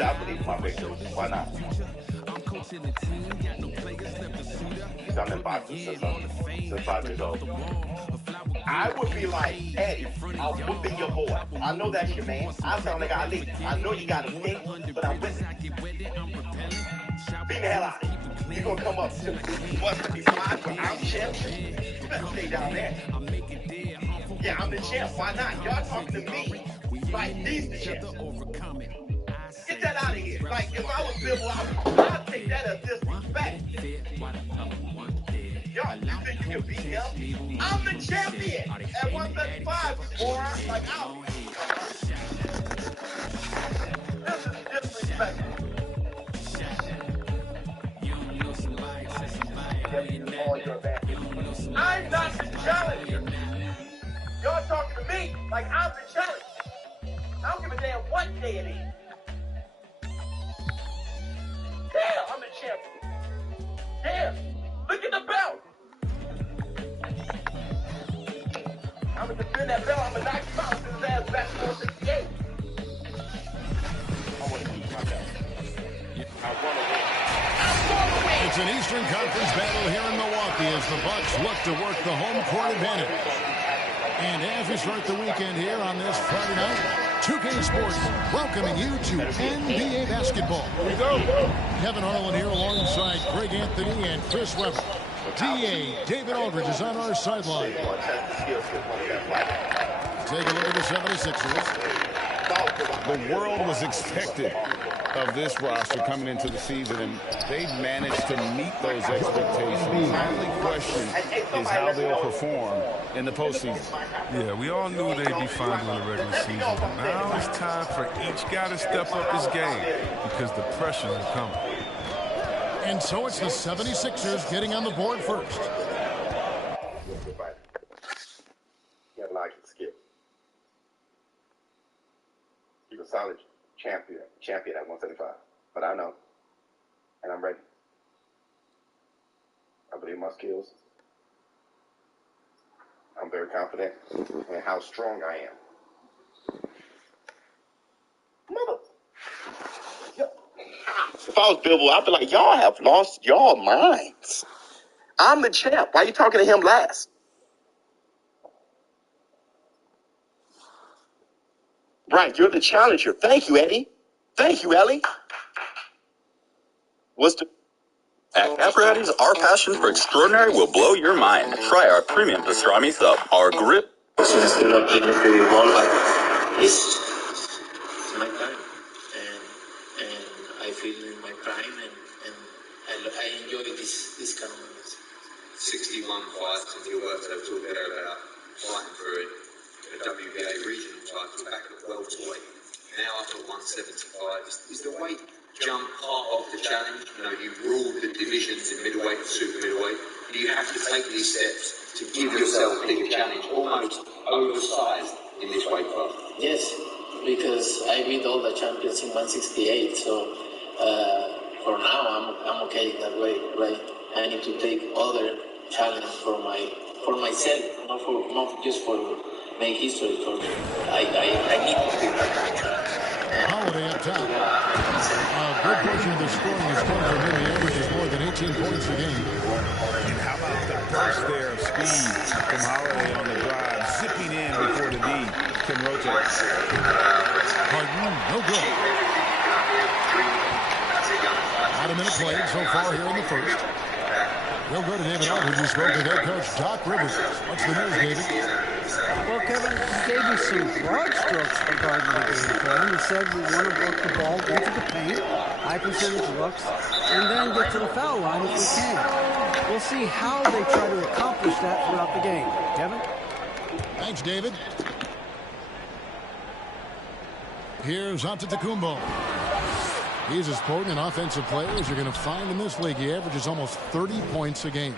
Actually, I believe my victory. Why not? I'm in boxing since 5 years old. I would be like, Eddie, I'm whooping your boy. I know that's your man. I sound like Ali. I know you got a pick, but I'm with it. Beat the hell out of you. You gonna come up to 155 where I'm champion? You better stay down there. Yeah, I'm the champ. Why not? Y'all talking to me like he's the champ. Get that out of here. Like, if I was Bibble, I'd take that as disrespect. Y'all, you think you can beat him? I'm the champion at 135, or like, out. This is disrespectful. I'm not the challenger. Y'all talking to me like I'm the challenger. I don't give a damn what day it is. Damn, I'm the champion. Damn, look at the belt. I'm gonna defend that belt. I'm gonna knock him out to his ass back to 168. I want to keep my belt. I want to win. It's an Eastern Conference battle here in Milwaukee as the Bucks look to work the home court advantage. And as we start the weekend here on this Friday night, 2K Sports welcoming you to NBA basketball. Here we go. Kevin Harlan here alongside Greg Anthony and Chris Webber. DA David Aldridge is on our sideline. Take a look at the 76ers. The world was expected of this roster coming into the season, and they've managed to meet those expectations. The only question is how they'll perform in the postseason. Yeah, we all knew they'd be fine during the regular season. Now it's time for each guy to step up his game because the pressure is coming. And so it's the 76ers getting on the board first. You have a lot of skill. You're a solid champion at 175. But I know, and I'm ready. I believe in my skills. I'm very confident in how strong I am. Mother. If I was Bibble, I'd be like, y'all have lost y'all minds. I'm the champ. Why are you talking to him last? Right, you're the challenger. Thank you, Eddie. Thank you, Ellie. At Capriati's, our passion for extraordinary will blow your mind. Try our premium pastrami sub. Our grip. It's my time, and I feel in my prime, and I enjoy this kind of moments. 61 fights in your work total there about fighting for a WBA regional title back at welterweight. Now up at 175. Is the weight jump part of the challenge? You know, you ruled the divisions in middleweight and super middleweight. Do you have to take these steps to give yourself a bigger challenge, almost oversized in this weight class? Yes, because I beat all the champions in 168, so for now I'm okay in that way, right? I need to take other challenges for myself, not just for make history for me. I need to do that. Holiday up top. A good portion of the scoring is coming from him. He averages more than 18 points a game. And how about the burst there of speed from Holiday on the drive, zipping in before the D can rotate. Harden, no good. About a minute played so far here in the first. We'll go to David Aldridge, who spoke with head coach Doc Rivers. What's the news, David? Well, Kevin, he gave you some broad strokes regarding the game plan. He said we want to work the ball into the paint, high percentage looks, and then get to the foul line if we can. We'll see how they try to accomplish that throughout the game. Kevin? Thanks, David. Here's Antetokounmpo. He's as potent an offensive player as you're going to find in this league. He averages almost 30 points a game.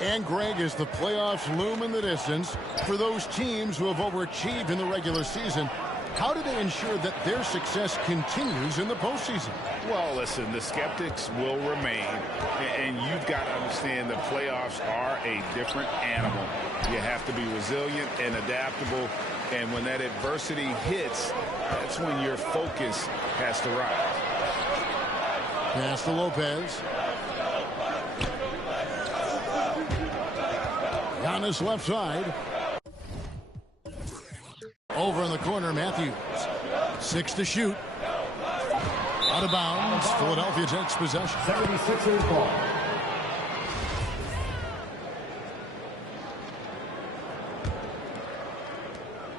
And, Greg, as the playoffs loom in the distance, for those teams who have overachieved in the regular season, how do they ensure that their success continues in the postseason? Well, listen, the skeptics will remain, and you've got to understand the playoffs are a different animal. You have to be resilient and adaptable. And when that adversity hits, that's when your focus has to rise. Pass to Lopez. Giannis left side. Over in the corner, Matthews. 6 to shoot. Out of bounds. Philadelphia takes possession. 76ers ball.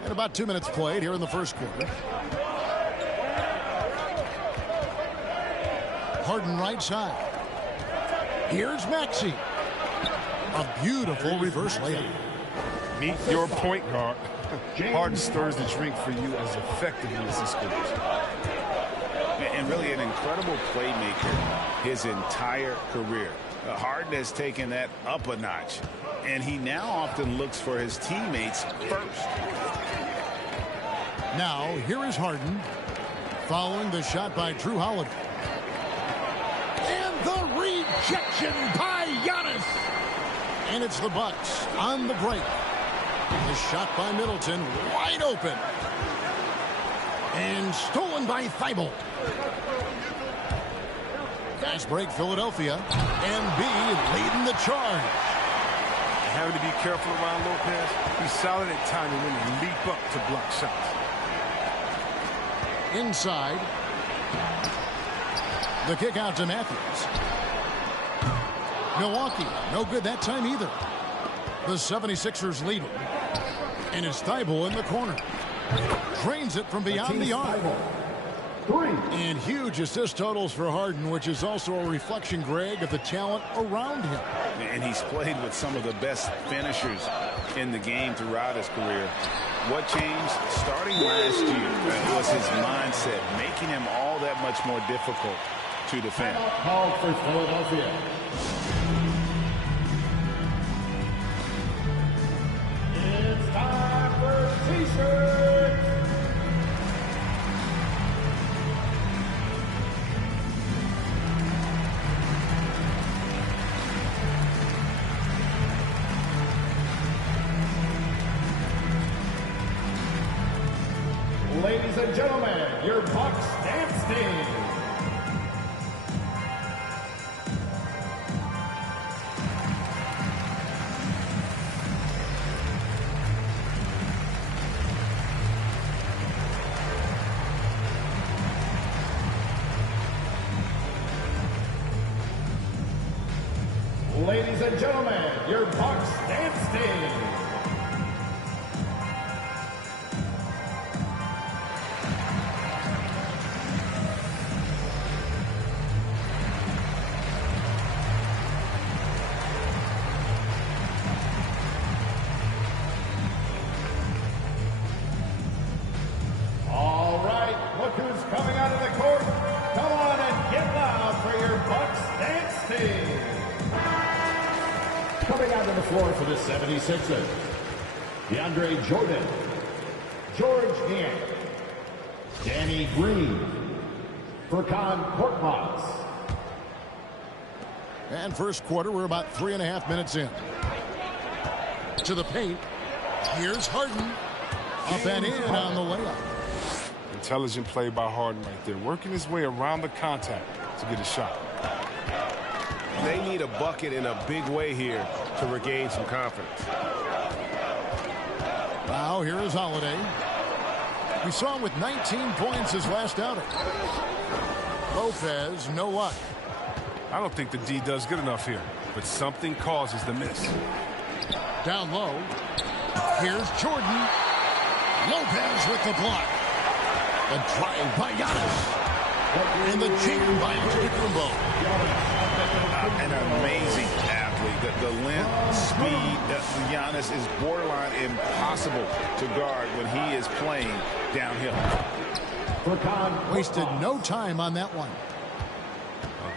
And about 2 minutes played here in the first quarter. Harden right side. Here's Maxey. A beautiful reverse layup. Meet your point guard. Harden stirs the drink for you as effectively as he scores. And really an incredible playmaker his entire career. Harden has taken that up a notch, and he now often looks for his teammates first. Now, here is Harden following the shot by Drew Holiday. And the rejection by Giannis. And it's the Bucks on the break. The shot by Middleton, wide open. And stolen by Thibault. Fast break, Philadelphia. Embiid leading the charge. Having to be careful around Lopez. He's solid at timing when he leap up to block shots. Inside. The kick out to Matthews. Milwaukee, no good that time either. The 76ers lead. And it's Thibault in the corner. Drains it from beyond the arc. And huge assist totals for Harden, which is also a reflection, Greg, of the talent around him. And he's played with some of the best finishers in the game throughout his career. What changed starting last year was his mindset, making him all that much more difficult to defend. Called for Philadelphia. It's time for T-shirts. Ladies and gentlemen, your Bucks dance team. Ladies and gentlemen, your Bucks dance team. All right, look who's coming out of the court. Come on and get loud for your Bucks dance team. Coming out to the floor for the 76ers, DeAndre Jordan, George Niang, Danny Green, Furkan Korkmaz. And first quarter, we're about 3.5 minutes in. To the paint. Here's Harden. Up and in on the layup. Intelligent play by Harden right there, working his way around the contact to get a shot. They need a bucket in a big way here to regain some confidence. Now here is Holiday. We saw him with 19 points his last outing. Lopez, no luck. I don't think the D does good enough here, but something causes the miss. Down low. Here's Jordan. Lopez with the block. The drive by Giannis. And the jam by Antetokounmpo. An amazing athlete. The length, speed, Giannis is borderline impossible to guard when he is playing downhill. Wasted no time on that one.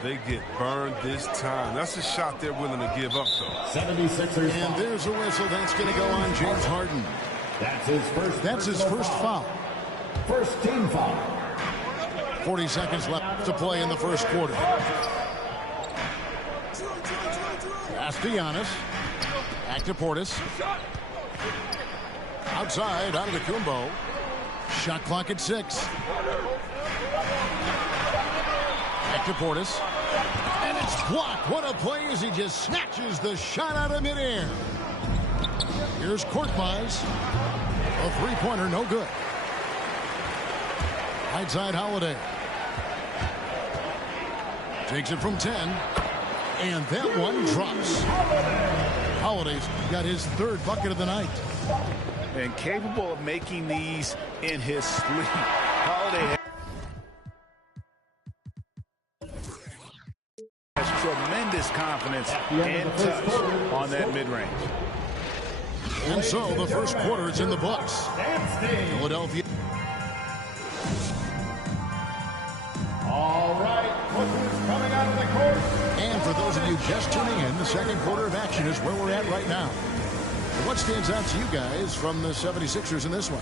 They get burned this time. That's a shot they're willing to give up, though. 76ers. And there's a whistle. That's going to go on James Harden. That's his first foul. First team foul. 40 seconds left to play in the first quarter. Pass to Giannis. Back to Portis. Outside, out of the Kumbo. Shot clock at 6. Back to Portis. And it's blocked. What a play as he just snatches the shot out of midair. Here's Korkmaz. A three-pointer, no good. Right side, Holiday. Takes it from 10. And that one drops. Holiday's got his third bucket of the night. And capable of making these in his sleep. Holiday has tremendous confidence and touch on that mid-range. And so the first quarter is in the books. Philadelphia. All right, look who's coming out of the court. And for those of you just tuning in, the second quarter of action is where we're at right now. What stands out to you guys from the 76ers in this one?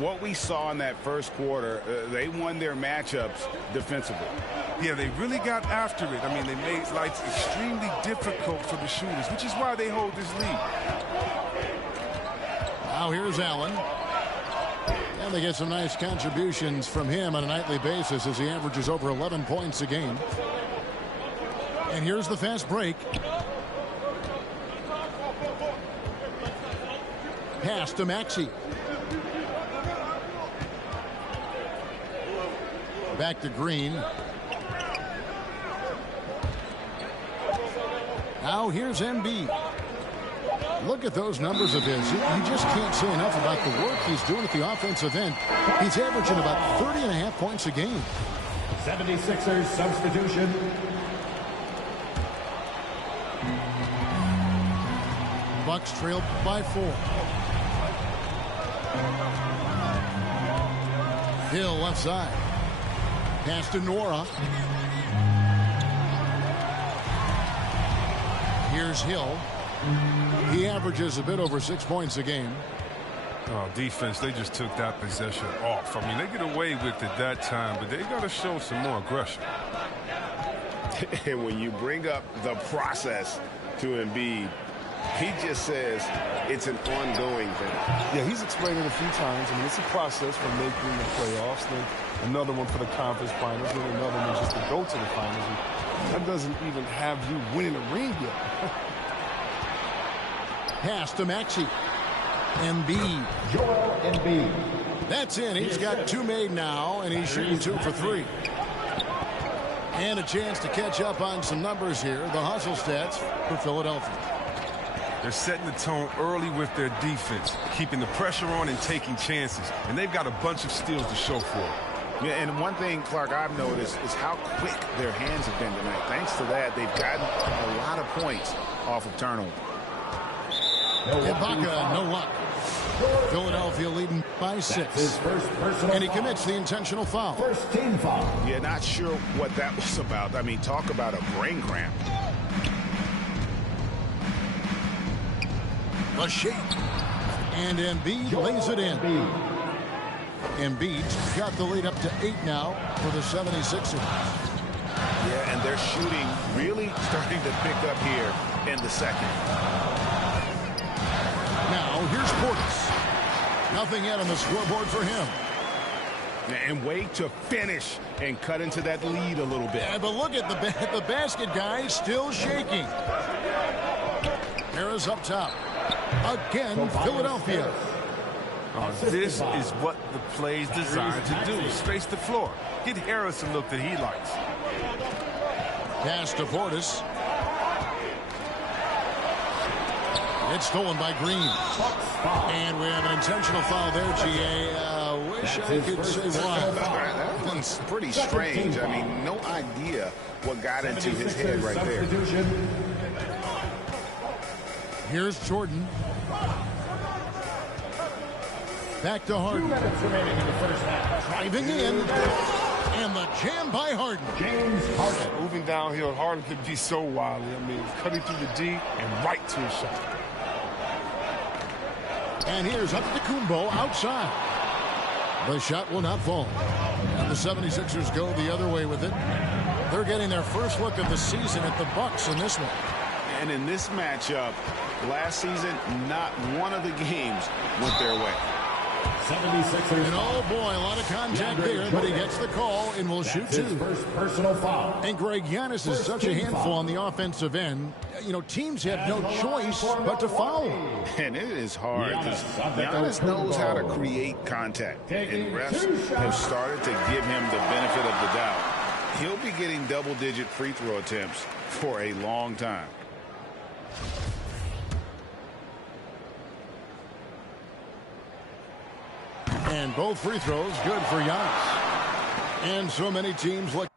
What we saw in that first quarter, they won their matchups defensively. Yeah, they really got after it. I mean, they made life extremely difficult for the shooters, which is why they hold this lead. Now here's Allen. And they get some nice contributions from him on a nightly basis as he averages over 11 points a game. And here's the fast break. Pass to Maxey. Back to Green. Now here's Embiid. Look at those numbers of his. You just can't say enough about the work he's doing at the offensive end. He's averaging about 30.5 points a game. 76ers substitution. Bucks trailed by 4. Hill left side. Pass to Nora. Here's Hill. He averages a bit over 6 points a game. Oh, defense, they just took that possession off. I mean, they get away with it that time, but they got to show some more aggression. And when you bring up the process to Embiid, he just says it's an ongoing thing. Yeah, he's explained it a few times. I mean, it's a process for making the playoffs, then another one for the conference finals, then another one just to go to the finals. And that doesn't even have you winning a ring yet. Pass to Maxey. Embiid. Joel Embiid. That's in. He's got 2 made now, and he's shooting 2 for 3. And a chance to catch up on some numbers here. The hustle stats for Philadelphia. They're setting the tone early with their defense, keeping the pressure on and taking chances. And they've got a bunch of steals to show for it. Yeah, and one thing, Clark, I've noticed is how quick their hands have been tonight. Thanks to that, they've gotten a lot of points off of turnover. Ibaka, no luck. Philadelphia leading by 6. And he commits the intentional foul. First team foul. Yeah, not sure what that was about. I mean, talk about a brain cramp. A shake. And Embiid lays it in. Embiid's got the lead up to 8 now for the 76ers. Yeah, and they're shooting really starting to pick up here in the second. Now, here's Portis. Nothing yet on the scoreboard for him. And wait to finish and cut into that lead a little bit. Yeah, but look at the basket guy still shaking. Harris up top. Again, Philadelphia. Oh, this is what the play's designed to do. Space the floor. Get Harris a look that he likes. Pass to Portis. It's stolen by Green. And we have an intentional foul there, G.A. Wish I could say why. That one's pretty strange. I mean, no idea what got into his head right there. Here's Jordan. Back to Harden. 2 minutes remaining in the first half. Driving in. And the jam by Harden. James Harden. Moving downhill, Harden could be so wily. I mean, cutting through the D and right to his shot. And here's up to Kumbo outside. The shot will not fall. And the 76ers go the other way with it. They're getting their first look of the season at the Bucks in this one. And in this matchup, last season, not one of the games went their way. 76ers. And oh boy, a lot of contact there, but he gets the call and will shoot two. First personal foul. And Greg, Giannis is such a handful on the offensive end. You know, teams have no choice but to foul him. And it is hard because Giannis knows how to create contact. And refs have started to give him the benefit of the doubt. He'll be getting double-digit free throw attempts for a long time. And both free throws good for Giannis. And so many teams look.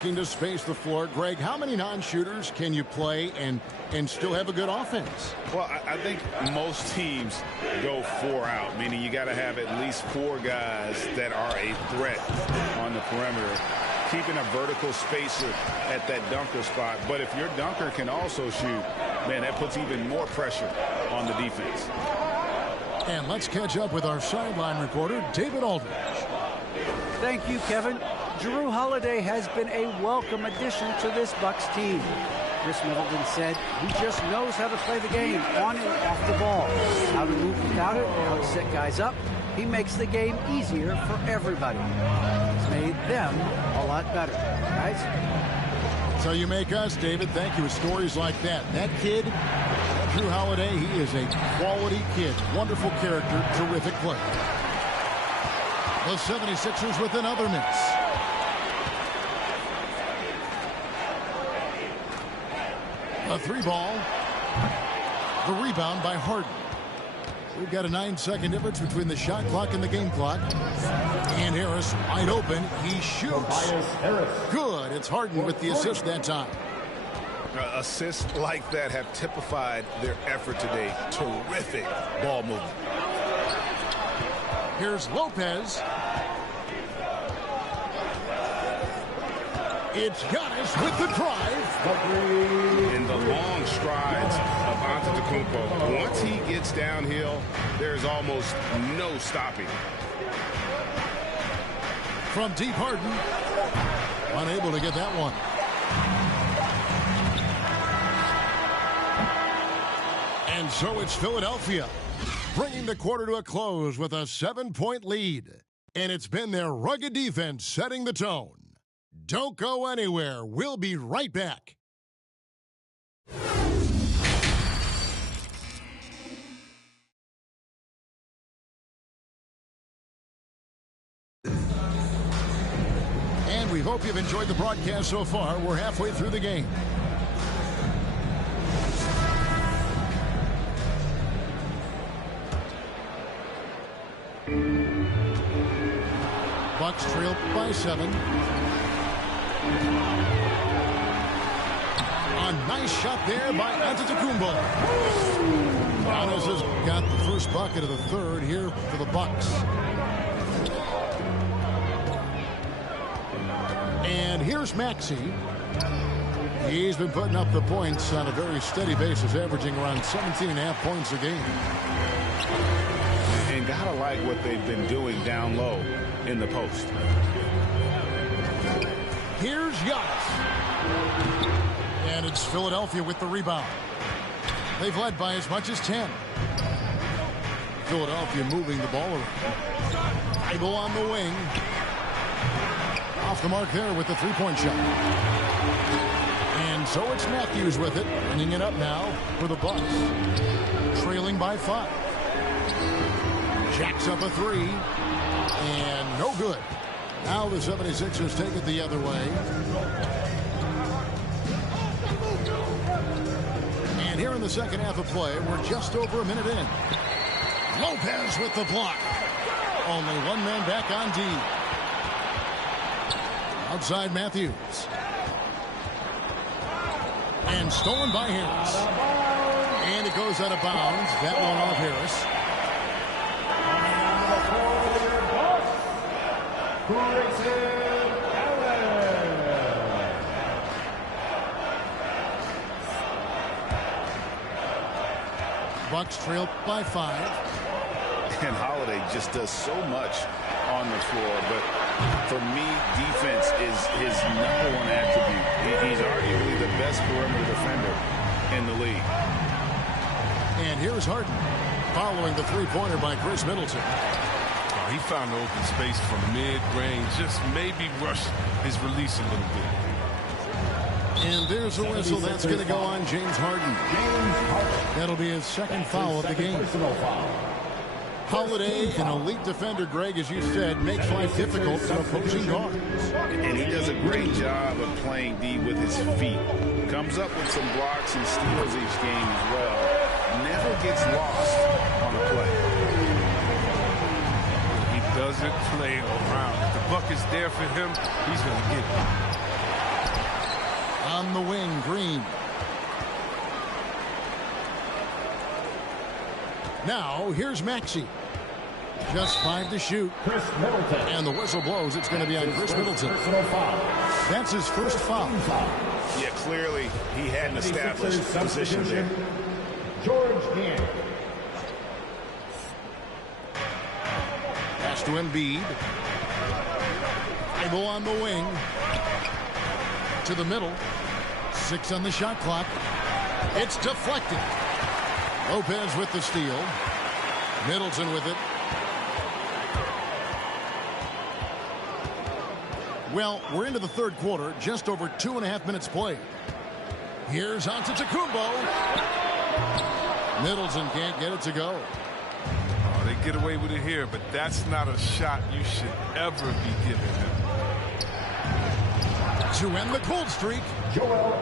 To space the floor. Greg, how many non-shooters can you play and still have a good offense? Well, I think most teams go 4 out, meaning you got to have at least 4 guys that are a threat on the perimeter, keeping a vertical spacer at that dunker spot. But if your dunker can also shoot, man, that puts even more pressure on the defense. And let's catch up with our sideline reporter, David Aldridge. Thank you, Kevin. Jrue Holiday has been a welcome addition to this Bucks team. Chris Middleton said he just knows how to play the game on and off the ball, how to move without it, how to set guys up. He makes the game easier for everybody. He's made them a lot better, guys. So you make us, David. Thank you. With stories like that. That kid, Jrue Holiday, he is a quality kid. Wonderful character, terrific player. The 76ers with another miss. A 3-ball. The rebound by Harden. We've got a 9-second difference between the shot clock and the game clock. And Harris wide open. He shoots. Good. It's Harden with the assist that time. Assists like that have typified their effort today. Terrific ball movement. Here's Lopez. It's Giannis with the drive. In the long strides of Antetokounmpo, once he gets downhill, there's almost no stopping. From deep, Harden. Unable to get that one. And so it's Philadelphia, bringing the quarter to a close with a 7-point lead. And it's been their rugged defense setting the tone. Don't go anywhere. We'll be right back. And we hope you've enjoyed the broadcast so far. We're halfway through the game. Bucks trail by 7. A nice shot there by Antetokounmpo. Giannis has got the first bucket of the third here for the Bucks. And here's Maxey. He's been putting up the points on a very steady basis, averaging around 17.5 points a game. And gotta like what they've been doing down low in the post. Here's Giannis. And it's Philadelphia with the rebound. They've led by as much as 10. Philadelphia moving the ball around. Igo on the wing. Off the mark there with the three-point shot. And so it's Matthews with it, bringing it up now for the Bucks. Trailing by 5. Jacks up a 3. And no good. Now the 76ers take it the other way. And here in the second half of play, we're just over a minute in. Lopez with the block. Only one man back on D. Outside Matthews. And stolen by Harris. And it goes out of bounds. That one off Harris. Bucks trail by 5. And Holiday just does so much on the floor, but For me, defense is his #1 attribute. He's arguably the best perimeter defender in the league. And here's Harden following the three-pointer by Chris Middleton. He found the open space from mid-range, just maybe rush his release a little bit. And there's a whistle that's going to go on James Harden. That'll be his second foul of the game. Holiday, an elite defender, Greg, as you said, makes life difficult for opposing guards. And he does a great job of playing D with his feet. Comes up with some blocks and steals each game as well. Never gets lost on a play. He doesn't play around. If the buck is there for him, he's going to get it. On the wing, Green. Now, here's Maxey. Just 5 to shoot. Chris Middleton. And the whistle blows. It's going to be on Chris Middleton. That's his first foul. Yeah, clearly he hadn't established position there. George Hill. Pass to Embiid. Bible on the wing. To the middle. 6 on the shot clock. It's deflected. Lopez with the steal. Middleton with it. Well, we're into the third quarter. Just over 2.5 minutes played. Here's Antetokounmpo. Middleton can't get it to go. Oh, they get away with it here, but that's not a shot you should ever be giving him. To end the cold streak.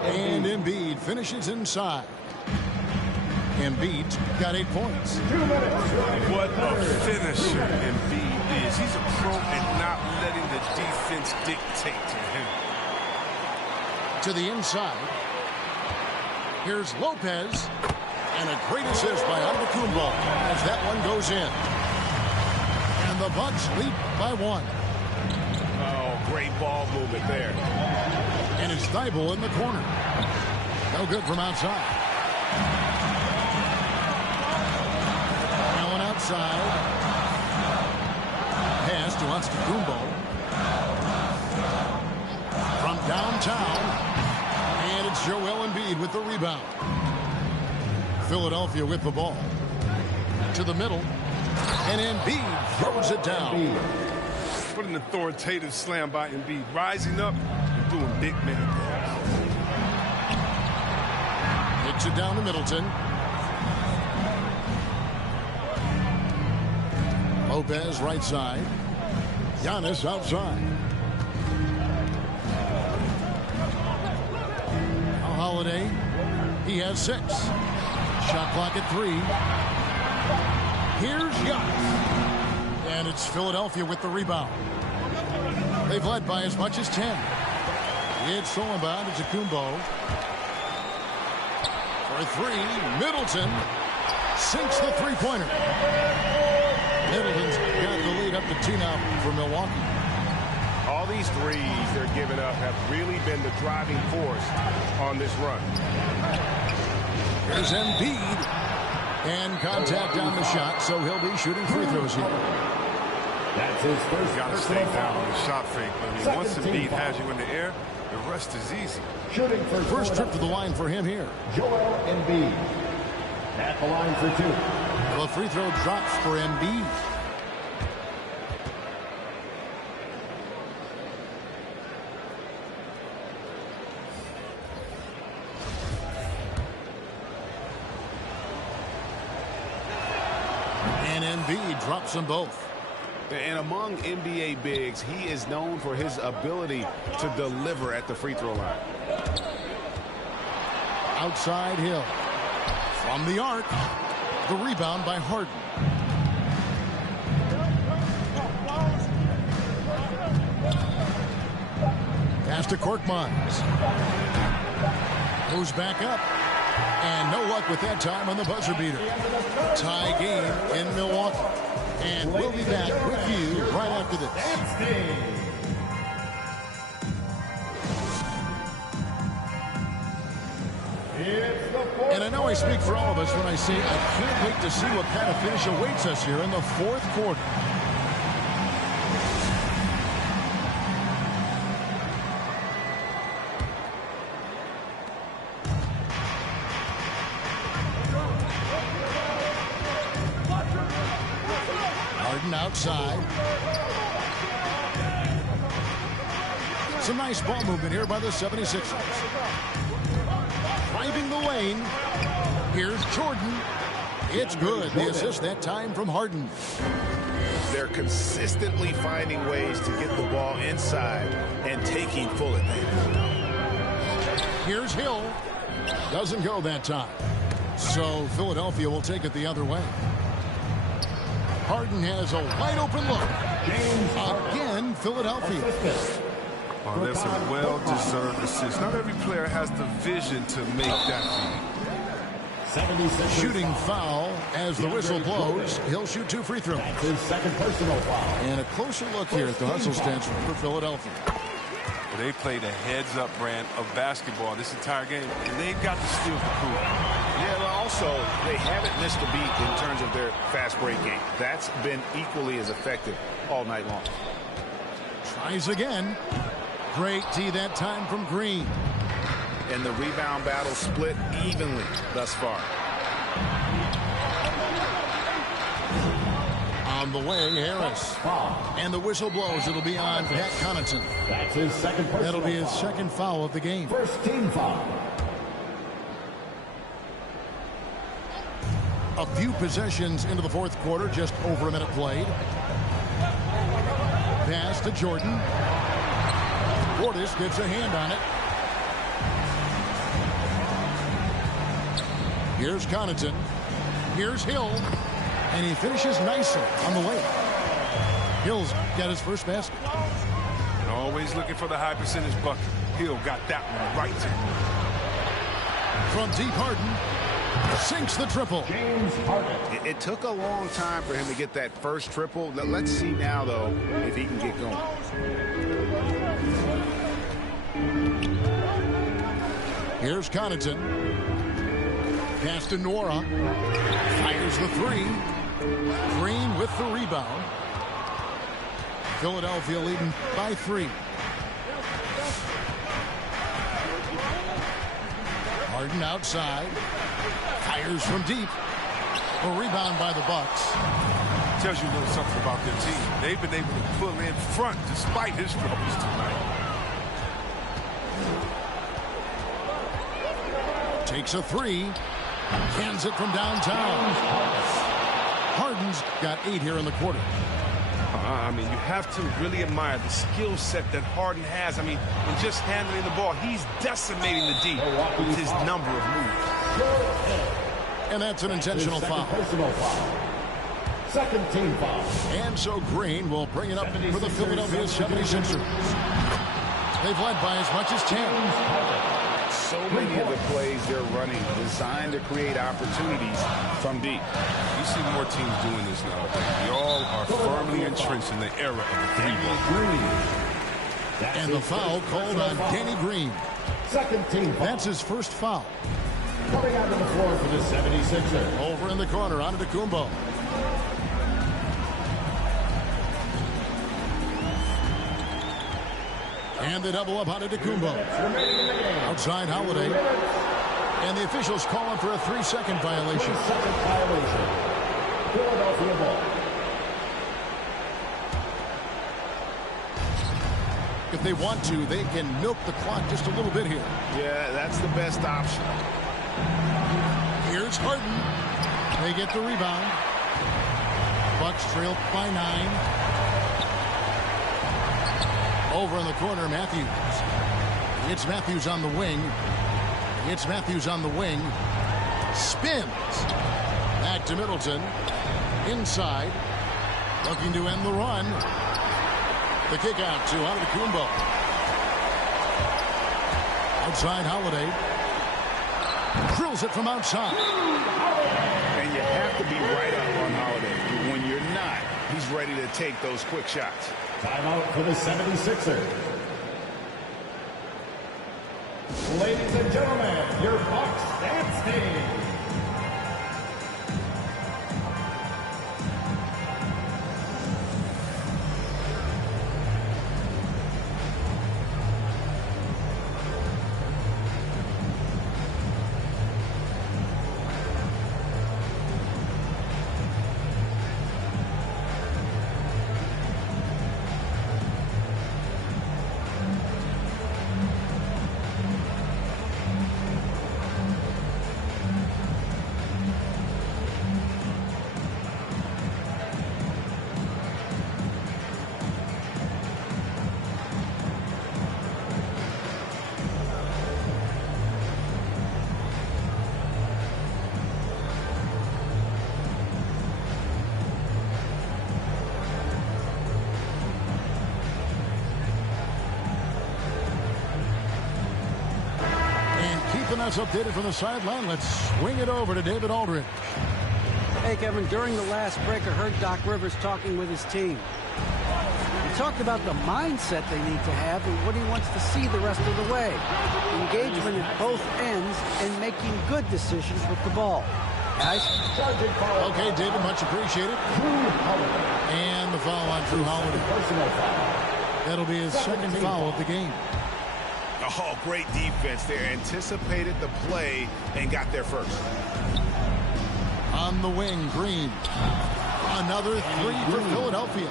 And Embiid finishes inside. Embiid's got 8 points. What a finisher Embiid is. He's a pro at not letting the defense dictate to him. To the inside. Here's Lopez. And a great assist by Antetokounmpo as that one goes in. And the Bucks lead by 1. Oh, great ball movement there. And it's Thibault in the corner. No good from outside. Allen outside. Pass to Antetokounmpo. From downtown. And it's Joel Embiid with the rebound. Philadelphia with the ball. To the middle. And Embiid throws it down. What an authoritative slam by Embiid. Rising up and doing big man things. Hits it down to Middleton. Lopez right side. Giannis outside. Now Holiday. He has 6. Shot clock at 3. Here's Giannis. And it's Philadelphia with the rebound. They've led by as much as 10. It's stolen by Antetokounmpo. For 3, Middleton sinks the three-pointer. Middleton's got the lead up to 2 now for Milwaukee. All these threes they're giving up have really been the driving force on this run. Here's Embiid. And contact on the shot, so he'll be shooting free throws here. That's his first. Got to stay down on the shot fake. I mean, once Embiid has you in the air, the rest is easy. Shooting for first trip to the line for him here. Joel Embiid. At the line for 2. Well, a free throw drops for Embiid. And Embiid drops them both. And among NBA bigs, he is known for his ability to deliver at the free throw line. Outside Hill. From the arc. The rebound by Harden. Pass to Korkmaz. Goes back up. And no luck with that time on the buzzer beater. Tie game in Milwaukee. And we'll be back with you right after this. And I know I speak for all of us when I say I can't wait to see what kind of finish awaits us here in the fourth quarter. Harden outside. Some nice ball movement here by the 76ers. Driving the lane. Here's Jordan. It's good. The assist that time from Harden. They're consistently finding ways to get the ball inside and taking full advantage. Here's Hill. Doesn't go that time. So Philadelphia will take it the other way. Harden has a wide open look. Again, Philadelphia. Oh, that's a well-deserved assist. Not every player has the vision to make that feed. Shooting foul as the whistle blows. He'll shoot 2 free throws. His second personal foul. And a closer look here at the hustle stats for Philadelphia. They played a heads-up brand of basketball this entire game, and they've got the steal for cool. Yeah, but also, they haven't missed a beat in terms of their fast break game. That's been equally as effective all night long. Tries again. Great tee that time from Green. And the rebound battle split evenly thus far. On the way, Harris. And the whistle blows. It'll be on Pat Connaughton. That's his second personal That'll be his foul. second foul of the game. First team foul. A few possessions into the fourth quarter, just over a minute played. Pass to Jordan. Portis gets a hand on it. Here's Connaughton. Here's Hill. And he finishes nicely on the way. Hill's got his first basket. And always looking for the high percentage bucket. Hill got that one right. From deep, Harden sinks the triple. James Harden. It took a long time for him to get that first triple. Let's see now, though, if he can get going. Here's Connaughton. Pass to Nora. Fires the 3. Green with the rebound. Philadelphia leading by 3. Harden outside. Fires from deep. A rebound by the Bucks. Tells you a little something about their team. They've been able to pull in front despite his struggles tonight. Takes a 3. Cans it from downtown. Harden's got 8 here in the quarter. I mean, you have to really admire the skill set that Harden has. I mean, in just handling the ball, he's decimating the D with his number of moves. And that's an intentional foul. Personal foul. Second team foul. And so Green will bring it up for the Philadelphia 76ers. They've led by as much as 10. So many of the plays they're running designed to create opportunities from deep. You see more teams doing this now. They all are firmly entrenched in the era of the 3-ball. And the foul called on Danny Green. Second team foul. That's his first foul. Coming out to the floor for the 76ers. Over in the corner, Antetokounmpo. And they double up Antetokounmpo. Outside Holiday. And the officials calling for a 3-second violation. 3-second violation. Philadelphia ball. If they want to, they can milk the clock just a little bit here. Yeah, that's the best option. Here's Harden. They get the rebound. Bucks trail by 9. Over in the corner, Matthews. It's Matthews on the wing. It's Matthews on the wing. Spins. Back to Middleton. Inside. Looking to end the run. The kick out to Antetokounmpo. Outside Holiday. Drills it from outside. And you have to be right up on Holiday. When you're not, he's ready to take those quick shots. Timeout for the 76ers. Ladies and gentlemen, your Bucks standing. us updated from the sideline. Let's swing it over to David Aldridge. Hey, Kevin, during the last break, I heard Doc Rivers talking with his team. He talked about the mindset they need to have and what he wants to see the rest of the way. Engagement at both ends and making good decisions with the ball. Guys? Okay, David, much appreciated. And the foul on Drew Holiday. That'll be his second foul of the game. Oh, great defense there. Anticipated the play and got there first. On the wing, Green. Another three for Philadelphia.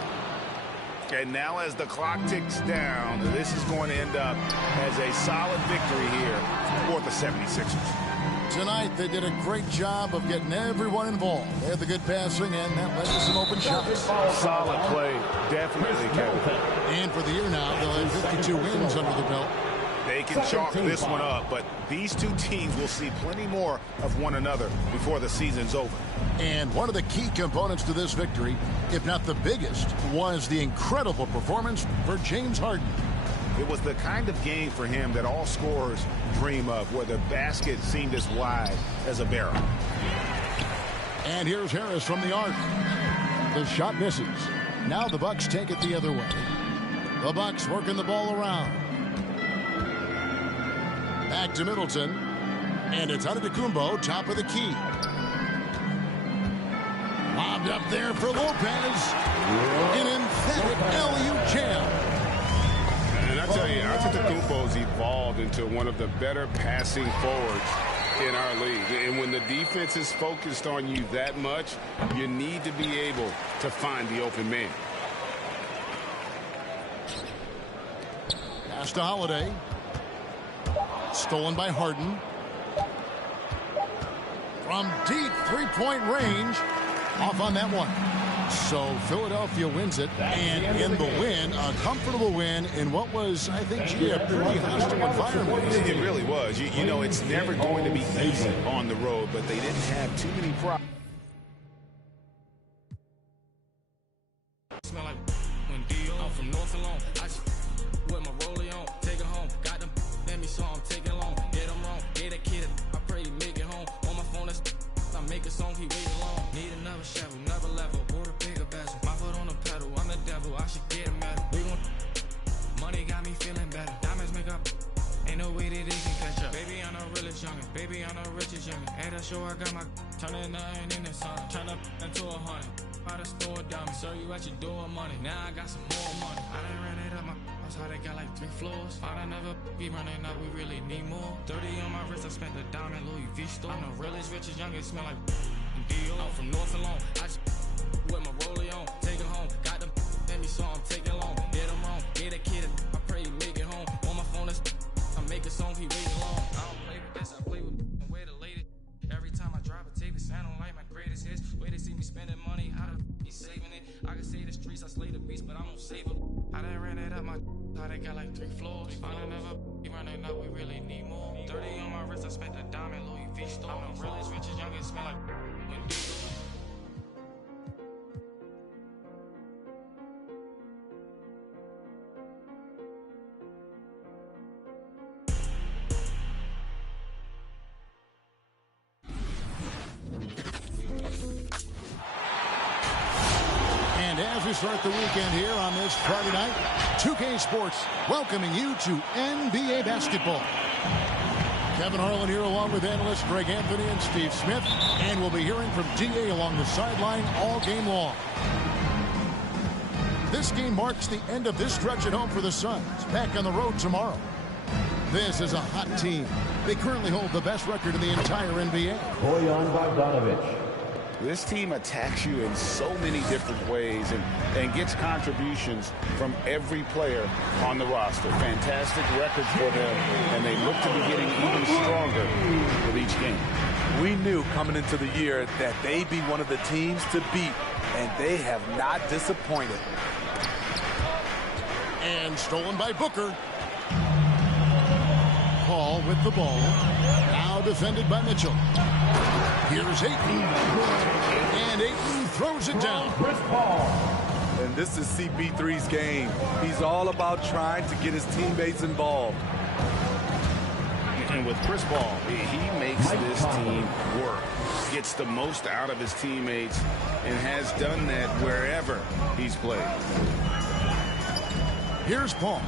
And now as the clock ticks down, this is going to end up as a solid victory here for the 76ers. Tonight, they did a great job of getting everyone involved. They had the good passing, and that led to some open shots. Solid play, definitely, Kevin. And for the year now, they'll have 52 wins under the belt. They can chalk this one up, but these two teams will see plenty more of one another before the season's over. And one of the key components to this victory, if not the biggest, was the incredible performance for James Harden. It was the kind of game for him that all scorers dream of, where the basket seemed as wide as a barrel. And here's Harris from the arc. The shot misses. Now the Bucks take it the other way. The Bucks working the ball around. Back to Middleton. And it's Antetokounmpo, top of the key. Lobbed up there for Lopez. An emphatic LU jam. And I tell you, Antetokounmpo's evolved into one of the better passing forwards in our league. And when the defense is focused on you that much, you need to be able to find the open man. Pass to Holiday. Stolen by Harden. From deep three-point range. Off on that one. So Philadelphia wins it, and in the win, a comfortable win in what was, I think, a pretty hostile environment. It really was. You know, it's never going to be easy on the road, but they didn't have too many problems. Smell like when Dio. I'm from North alone. I just with my rollie on. Take it home. Got them. Let me so I'm taking long. Get them wrong. Get a kid. I pray he make it home. On my phone, that's I make a song. He waiting long. Need another shovel, another level. Board a bigger bezel. My foot on the pedal. I'm the devil. I should get a medal. We gon' money got me feeling better. Diamonds make up. Ain't no way that they can catch up. Baby, I'm the realest youngin'. Baby, I'm the richest youngin'. At the show, I got my turning nothing in the sun. Turn up into 100. Out of store dummy. Sir, you at your door money. Now I got some more money. I done ran it up my house. How they got like 3 floors. I done never be running up. We really need more. 30 on my wrist. I spent the diamond Louis V store. I'm the realest, richest youngest. Smell like Dio. I'm from North alone. I just with my rollie on. Take it home. Got them let me so I'm taking long. Get them wrong. Get a kid. I pray he make it home. On my phone, that's I make a song, he waiting long. I don't play with this, I play with and way the latest. Every time I drop a tape, it sound like my greatest hits. Way they see me spending money, how to be saving it. I can say the streets, I slay the beast, but I don't save them. I done ran it up my how they got like 3 floors. I done never be running up, we really need more. 30 on my wrist, I spent the diamond Louis V store. I'm the realest, richest, youngest, smell like when As we start the weekend here on this Friday night, 2K Sports welcoming you to NBA basketball. Kevin Harlan here along with analysts Greg Anthony and Steve Smith, and we'll be hearing from DA along the sideline all game long. This game marks the end of this stretch at home for the Suns, back on the road tomorrow. This is a hot team. They currently hold the best record in the entire NBA. Bojan Bogdanovic. This team attacks you in so many different ways and gets contributions from every player on the roster. Fantastic record for them, and they look to be getting even stronger with each game. We knew coming into the year that they'd be one of the teams to beat, and they have not disappointed. And stolen by Booker. Paul with the ball. Now defended by Mitchell. Here's Ayton. And Ayton throws it down. And this is CP3's game. He's all about trying to get his teammates involved. And with Chris Paul, he makes this team work, gets the most out of his teammates, and has done that wherever he's played. Here's Paul.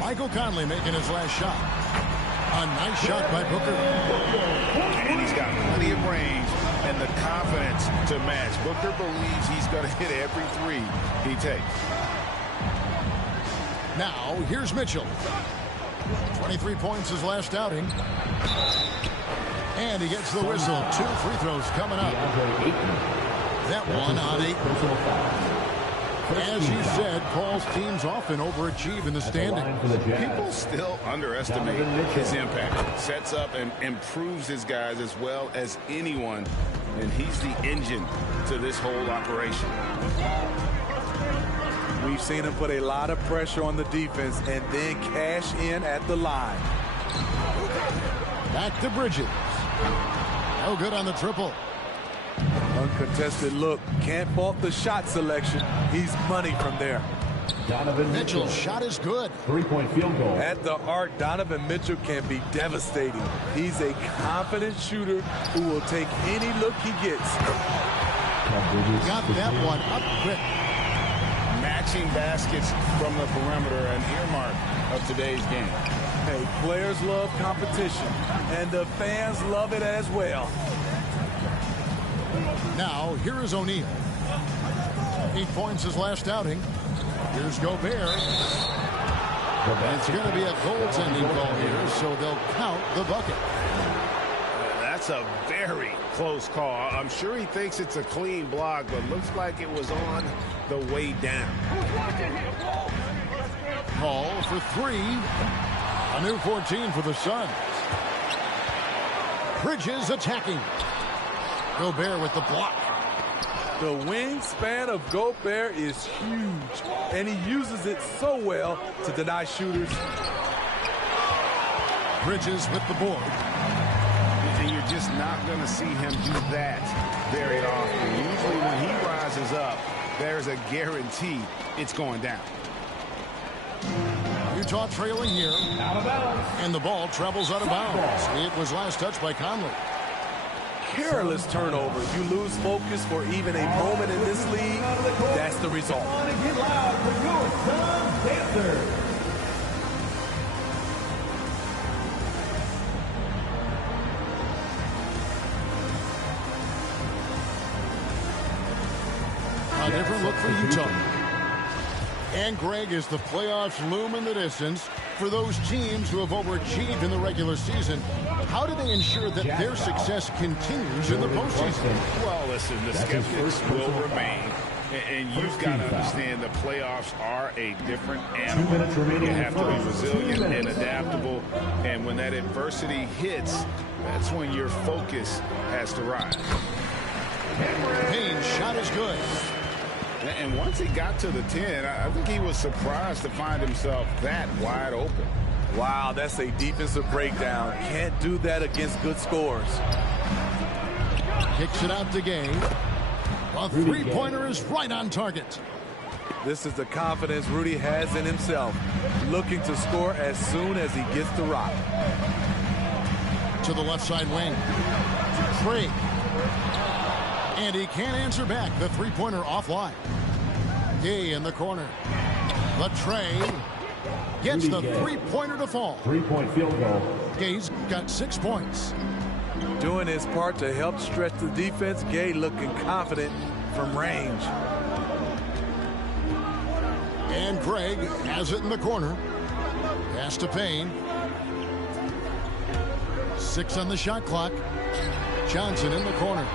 Michael Conley making his last shot. A nice shot by Booker. And he's got plenty of range and the confidence to match. Booker believes he's going to hit every three he takes. Now, here's Mitchell. 23 points his last outing. And he gets the whistle. 2 free throws coming up. That one on 8. As you said, Paul's teams often overachieve in the standings. People still underestimate his impact. Sets up and improves his guys as well as anyone. And he's the engine to this whole operation. We've seen him put a lot of pressure on the defense and then cash in at the line. Back to Bridges. No good on the triple. Uncontested look. Can't fault the shot selection. He's money from there. Donovan Mitchell's shot is good. 3-point field goal. At the arc, Donovan Mitchell can be devastating. He's a confident shooter who will take any look he gets. Got that one up quick. Matching baskets from the perimeter, an earmark of today's game. Hey, players love competition, and the fans love it as well. Now, here is O'Neal. 8 points his last outing. Here's Gobert. It's going to be a goaltending call here, so they'll count the bucket. That's a very close call. I'm sure he thinks it's a clean block, but looks like it was on the way down. Call for 3. A new 14 for the Suns. Bridges attacking. Gobert with the block. The wingspan of Gobert is huge, and he uses it so well to deny shooters. Bridges with the board. And you're just not going to see him do that very often. Usually when he rises up, there's a guarantee it's going down. Utah trailing here. Out of bounds. And the ball travels out of bounds. It was last touched by Conley. Careless turnover. You lose focus for even a moment in this league. That's the result. Get loud for your Suns Dancers. A different look for Utah. And Greg, is the playoffs loom in the distance for those teams who have overachieved in the regular season, how do they ensure that their success continues in the postseason? Well, listen, the skeptics will remain. And you've got to understand the playoffs are a different animal. You have to be resilient and adaptable. And when that adversity hits, that's when your focus has to rise. Payne's shot is good. And once he got to the 10, I think he was surprised to find himself that wide open. Wow, that's a defensive breakdown. Can't do that against good scores. Kicks it out to Gay. A three-pointer is right on target. This is the confidence Rudy has in himself, looking to score as soon as he gets the rock. To the left side wing. Trey. And he can't answer back. The three-pointer offline. Gay in the corner. But Trey gets the three-pointer to fall. 3-point field goal. Gay's got 6 points. Doing his part to help stretch the defense. Gay looking confident from range. And Greg has it in the corner. Pass to Payne. 6 on the shot clock. Johnson in the corner.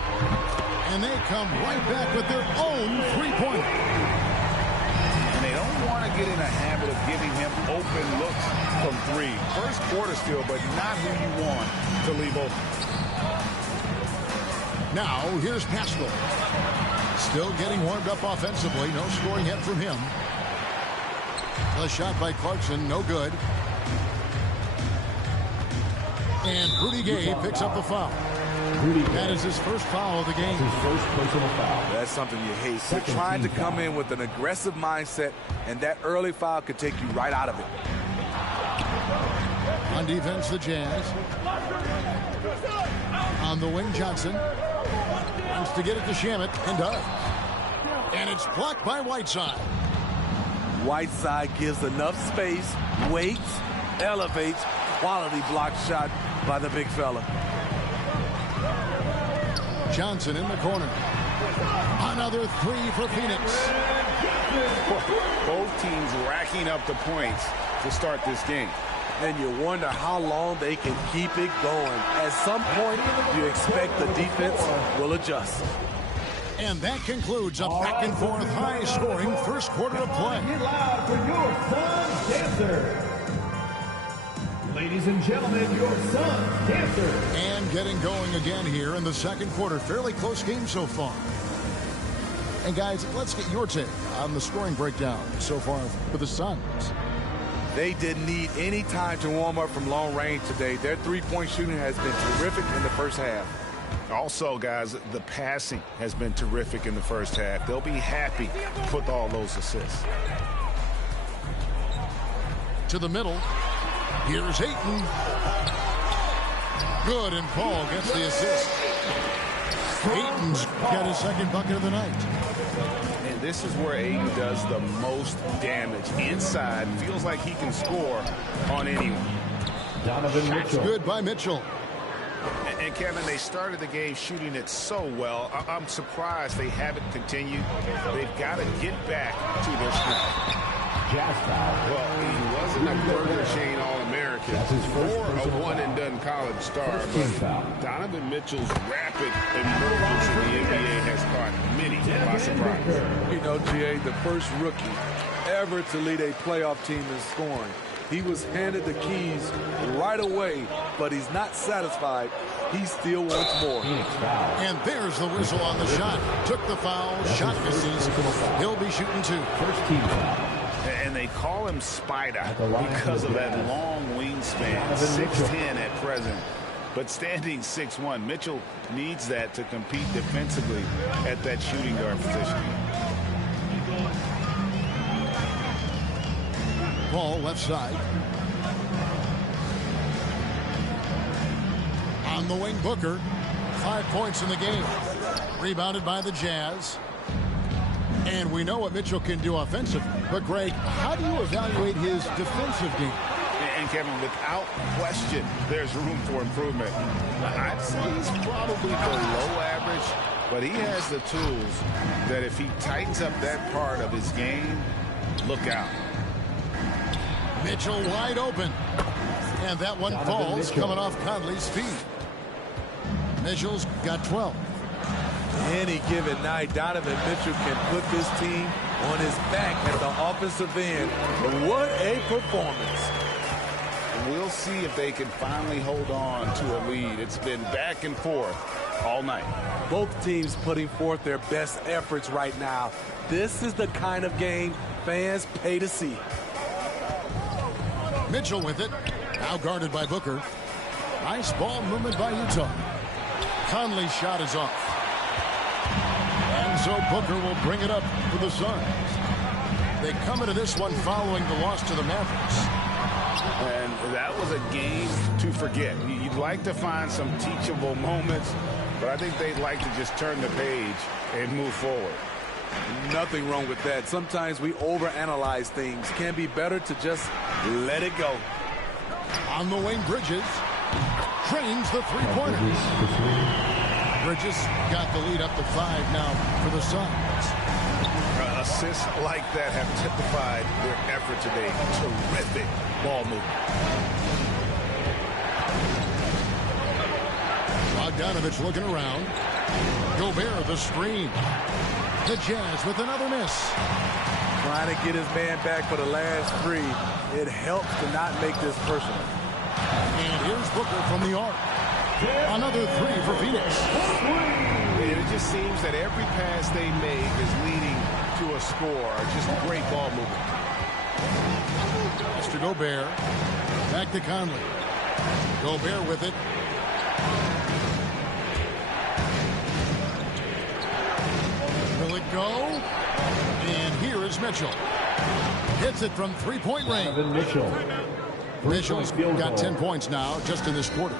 And they come right back with their own three-pointer. And they don't want to get in a habit of giving him open looks from three. First quarter still, but not who you want to leave open. Now, here's Pascal. Still getting warmed up offensively. No scoring yet from him. The shot by Clarkson, no good. And Rudy Gay picks up the foul. That is his first foul of the game. His first personal foul. That's something you hate. They're trying to come in with an aggressive mindset, and that early foul could take you right out of it. On defense, the Jazz. On the wing, Johnson. Wants to get it to Shamet, and does. And it's blocked by Whiteside. Whiteside gives enough space, waits, elevates. Quality block shot by the big fella. Johnson in the corner. Another three for Phoenix. Both teams racking up the points to start this game. And you wonder how long they can keep it going. At some point, you expect the defense will adjust. And that concludes a back-and-forth, high-scoring first quarter of play. Get loud for your son's dancer. Ladies and gentlemen, your son's dancer. And getting going again here in the second quarter. Fairly close game so far. And guys, let's get your take on the scoring breakdown so far for the Suns. They didn't need any time to warm up from long range today. Their three-point shooting has been terrific in the first half. Also, guys, the passing has been terrific in the first half. They'll be happy with all those assists. To the middle. Here's Ayton. Good, and Paul gets the assist. Ayton's got his second bucket of the night. And this is where Ayton does the most damage. Inside, feels like he can score on anyone. Shots good by Mitchell. And Kevin, they started the game shooting it so well. I'm surprised they haven't continued. They've got to get back to their strength. Well, he wasn't a Burger Chain All-American or a one-and-done college star, but Donovan Mitchell's rapid emergence in the NBA has caught many by surprise. You know, GA, the first rookie ever to lead a playoff team in scoring. He was handed the keys right away, but he's not satisfied. He still wants more. And there's the whistle on the shot. Took the foul, shot misses. He'll be shooting two. First team foul. And they call him Spider because of that long wingspan, 6'10" at present. But standing 6'1", Mitchell needs that to compete defensively at that shooting guard position. Ball left side. On the wing, Booker. 5 points in the game. Rebounded by the Jazz. And we know what Mitchell can do offensively. But, Greg, how do you evaluate his defensive game? And, Kevin, without question, there's room for improvement. I'd say he's probably below average, but he has the tools that if he tightens up that part of his game, look out. Mitchell wide open. And that one falls coming off Conley's feet. Mitchell's got 12. Any given night, Donovan Mitchell can put this team on his back at the offensive end. What a performance. We'll see if they can finally hold on to a lead. It's been back and forth all night. Both teams putting forth their best efforts right now. This is the kind of game fans pay to see. Mitchell with it. Now guarded by Booker. Nice ball movement by Utah. Conley's shot is off. And so Booker will bring it up for the Suns. They come into this one following the loss to the Mavericks. And that was a game to forget. You'd like to find some teachable moments, but I think they'd like to just turn the page and move forward. Nothing wrong with that. Sometimes we overanalyze things. Can be better to just let it go. On the wing, Bridges trains the three-pointer. Bridges got the lead up to 5 now for the Suns. Assists like that have typified their effort today. Terrific ball movement. Bogdanovich looking around. Gobert the screen. The Jazz with another miss. Trying to get his man back for the last three. It helps to not make this personal. And here's Booker from the arc. Another three for Phoenix. And it just seems that every pass they make is leading to a score. Just great ball movement. Mr. Gobert. Back to Conley. Gobert with it. Will it go? And here is Mitchell. Hits it from three-point range. Mitchell. Mitchell's got 10 points now just in this quarter.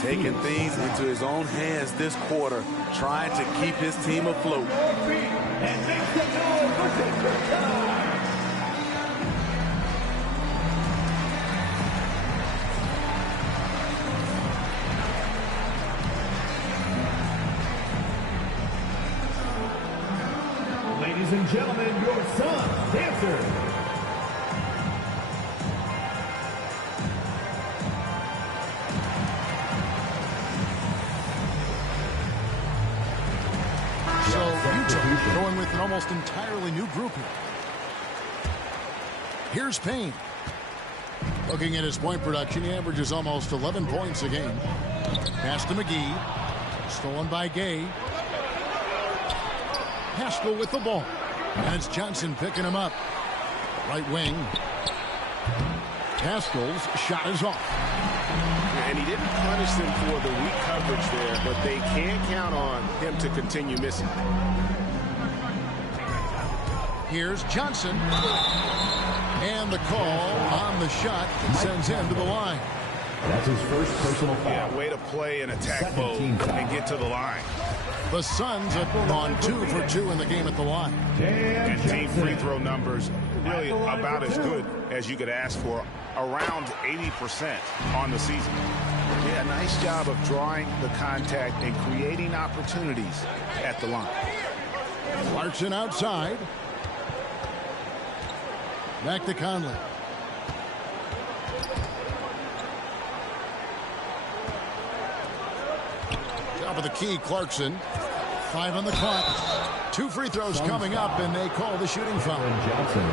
Taking things into his own hands this quarter, trying to keep his team afloat. And make some noise for Mr. Time. Ladies and gentlemen, your son's dancer. Going with an almost entirely new group here. Here's Payne. Looking at his point production, he averages almost 11 points a game. Pass to McGee. Stolen by Gay. Haskell with the ball. And it's Johnson picking him up. Right wing. Haskell's shot is off. And he didn't punish them for the weak coverage there, but they can't count on him to continue missing. Here's Johnson. And the call on the shot sends him to the line. That's his first personal foul. Yeah, way to play in attack mode and get to the line. The Suns have gone 2 for 2 in the game at the line. And team free throw numbers really about as good as you could ask for, around 80% on the season. Yeah, nice job of drawing the contact and creating opportunities at the line. Clarkson outside. Back to Conley. Top of the key, Clarkson. 5 on the clock. 2 free throws coming up, and they call the shooting foul. Johnson.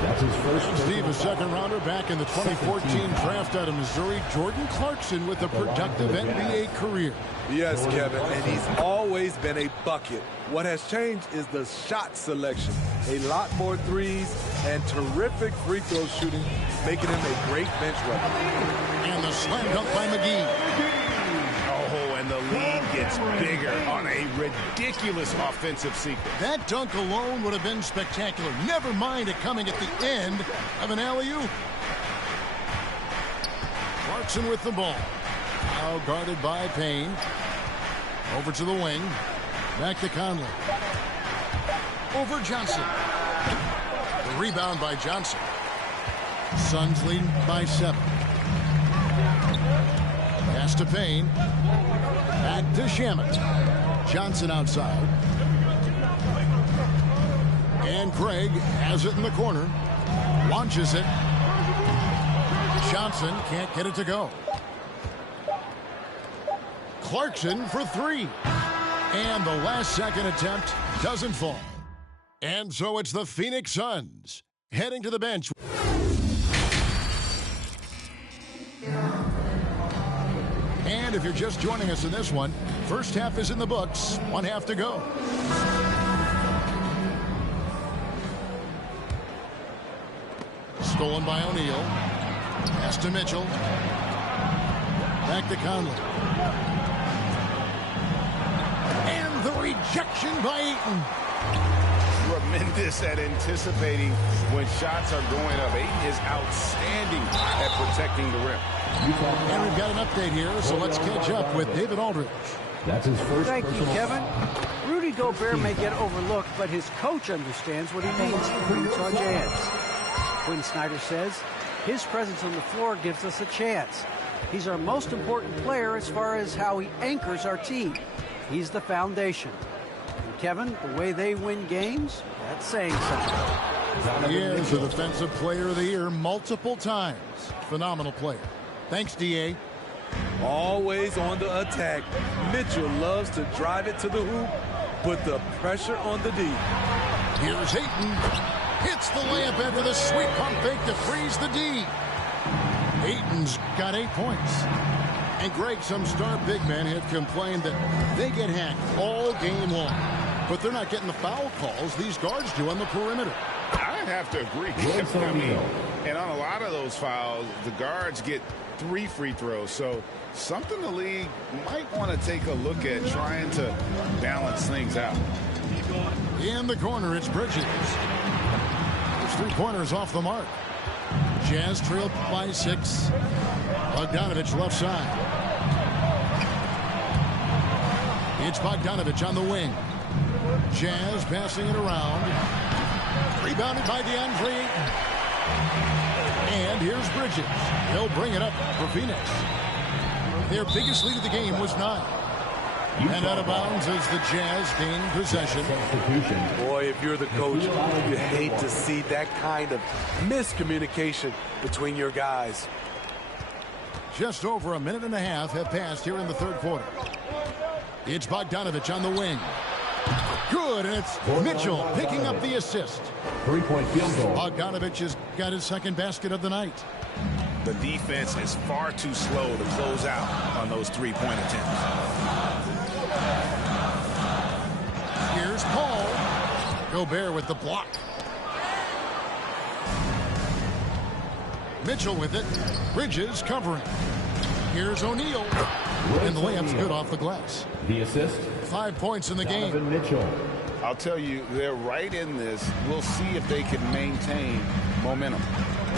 That's his first. Steve, a second rounder back in the 2014 draft out of Missouri. Jordan Clarkson with a productive NBA career. Yes, Kevin, and he's always been a bucket. What has changed is the shot selection. A lot more threes and terrific free throw shooting, making him a great bench runner. And the slam dunk by McGee. Oh, and the lead gets bigger on a ridiculous offensive sequence. That dunk alone would have been spectacular. Never mind it coming at the end of an alley-oop. Clarkson with the ball. Now guarded by Payne. Over to the wing. Back to Conley. Over Johnson. The rebound by Johnson. Suns lead by 7. Pass to Payne. Back to Shamet. Johnson outside. And Craig has it in the corner. Launches it. Johnson can't get it to go. Clarkson for 3. And the last second attempt doesn't fall. And so it's the Phoenix Suns heading to the bench. And if you're just joining us in this one, first half is in the books. 1 half to go. Stolen by O'Neal. Pass to Mitchell. Back to Conley. And the rejection by Ayton. Tremendous at anticipating when shots are going up. Ayton is outstanding at protecting the rim. And we've got an update here, so let's catch up with David Aldridge. That's his first. Thank you, Kevin. Rudy Gobert may get overlooked, but his coach understands what he means to Utah Jazz. Quinn Snyder says, his presence on the floor gives us a chance. He's our most important player as far as how he anchors our team. He's the foundation. And Kevin, the way they win games, that's saying something. He is the Defensive Player of the Year multiple times. Phenomenal player. Thanks, D.A. Always on the attack. Mitchell loves to drive it to the hoop, put the pressure on the D. Here's Ayton. Hits the layup after the sweet pump fake to freeze the D. Ayton's got 8 points. And Greg, some star big men have complained that they get hacked all game long. But they're not getting the foul calls these guards do on the perimeter. I have to agree. I mean, and on a lot of those fouls, the guards get 3 free throws. So something the league might want to take a look at, trying to balance things out. In the corner, it's Bridges. His 3-pointers off the mark. Jazz trailed by 6. Bogdanovich left side. It's Bogdanovich on the wing. Jazz passing it around. Rebounded by DeAndre Ayton. And here's Bridges. He'll bring it up for Phoenix. Their biggest lead of the game was 9. And out of bounds as the Jazz gain possession. Boy, if you're the coach, you hate to see that kind of miscommunication between your guys. Just over a minute and a half have passed here in the third quarter. It's Bogdanovich on the wing. Good, and it's Mitchell picking up the assist. 3-point field goal. Bogdanovich has got his second basket of the night. The defense is far too slow to close out on those three-point attempts. Here's Paul. Gobert with the block. Mitchell with it. Bridges covering. Here's O'Neal. And the layup's good off the glass. The assist. 5 points in the game. Mitchell. I'll tell you, they're right in this. We'll see if they can maintain momentum.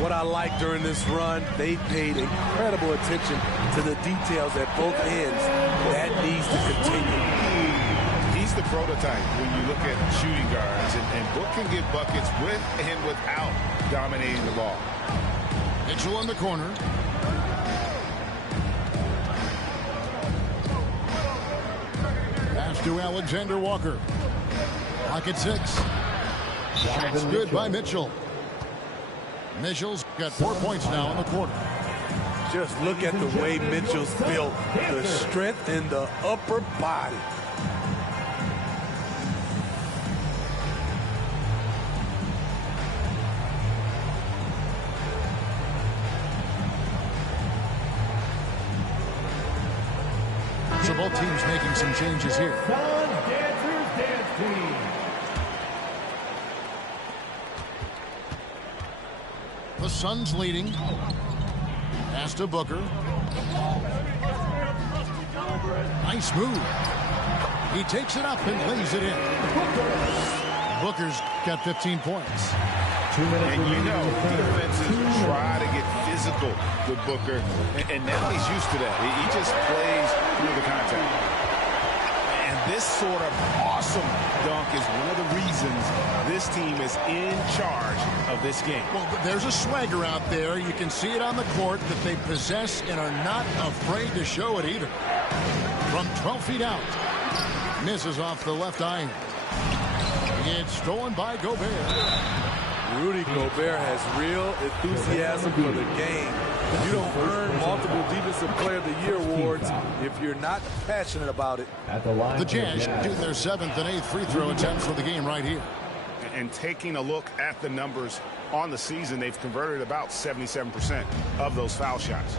What I like during this run, they paid incredible attention to the details at both ends. That needs to continue. He's the prototype when you look at shooting guards, and Book can get buckets with and without dominating the ball. Mitchell in the corner. Pass to Alexander Walker. Pocket 6. Shots good by Mitchell. Mitchell's got 4 points now in the quarter. Just look at the way Mitchell's built. The strength in the upper body. So both teams making some changes here. Sun Dancers Dance Team. The Suns leading. Pass to Booker. Nice move. He takes it up and lays it in. Booker's got 15 points. 2 minutes. And you know, defenses try to get physical with Booker, and now he's used to that. He just plays through the contact. And this sort of awesome dunk is one of the reasons this team is in charge of this game. Well, there's a swagger out there. You can see it on the court that they possess and are not afraid to show it either. From 12 feet out. Misses off the left iron. It's stolen by Gobert. Rudy Gobert has real enthusiasm for the game. You don't earn multiple Defensive Player of the Year awards if you're not passionate about it. At the line. The Jazz do their 7th and 8th free throw attempts for the game right here. And taking a look at the numbers on the season, they've converted about 77% of those foul shots.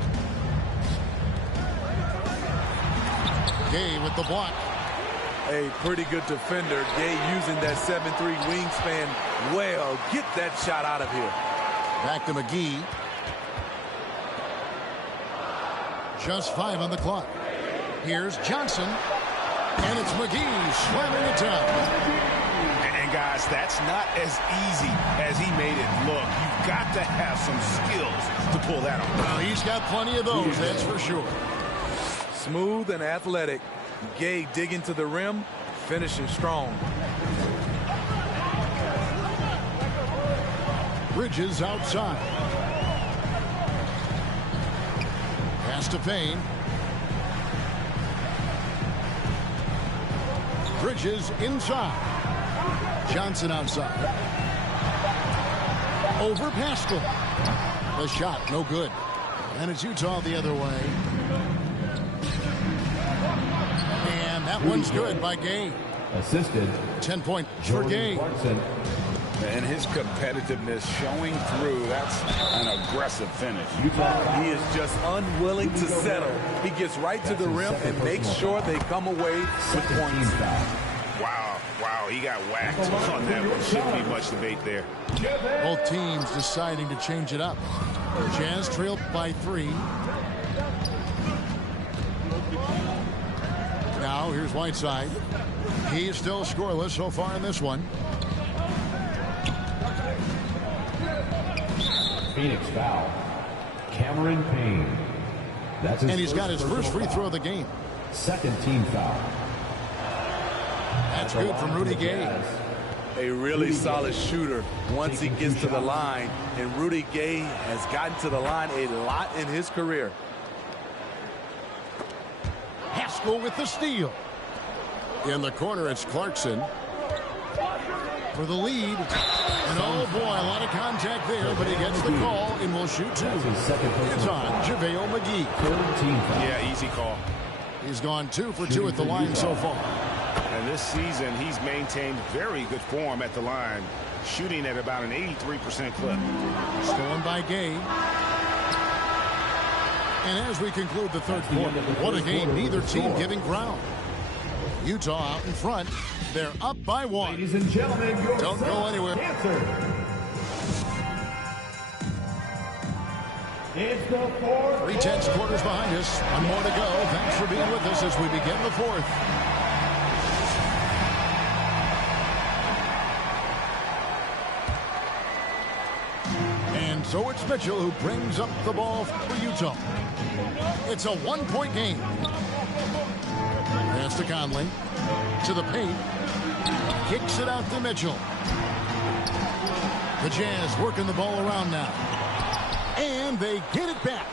Gay with the block. A pretty good defender. Gay using that 7'3" wingspan well. Get that shot out of here. Back to McGee. Just 5 on the clock. Here's Johnson. And it's McGee slamming it down. And guys, that's not as easy as he made it look. You've got to have some skills to pull that off. Well, he's got plenty of those, that's for sure. Smooth and athletic. Gay digging to the rim, finishing strong. Bridges outside. Pass to Payne. Bridges inside. Johnson outside. Over Pascal. The shot, no good. And it's Utah the other way. And that one's good by Gay. Assisted. 10 points for Gay. And his competitiveness showing through. That's an aggressive finish. He is just unwilling to settle. He gets right to the rim and makes sure they come away with points. Wow, he got whacked on that one. Shouldn't be much debate there. Both teams deciding to change it up. Jazz trailed by 3. Now here's Whiteside. He is still scoreless so far in this one. Phoenix foul. Cameron Payne. And he's got his first free throw of the game. Second team foul. That's good from Rudy Gay. A really solid shooter once he gets to the line, and Rudy Gay has gotten to the line a lot in his career. Haskell with the steal. In the corner, it's Clarkson for the lead. And oh boy, a lot of contact there, but he gets the call and will shoot two. It's on JaVale McGee. Yeah, easy call. He's gone 2 for 2 at the line so far. And this season, he's maintained very good form at the line, shooting at about an 83% clip. Stolen by Gay. And as we conclude the third quarter, what a game, neither team giving ground. Utah out in front. They're up by 1. Ladies and gentlemen, your don't go anywhere. It's the fourth. 3/10 quarters behind us. One more to go. Thanks for being with us as we begin the fourth. And so it's Mitchell who brings up the ball for Utah. It's a 1-point game. Pass to Conley. To the paint. Kicks it out to Mitchell. The Jazz working the ball around now. And they get it back.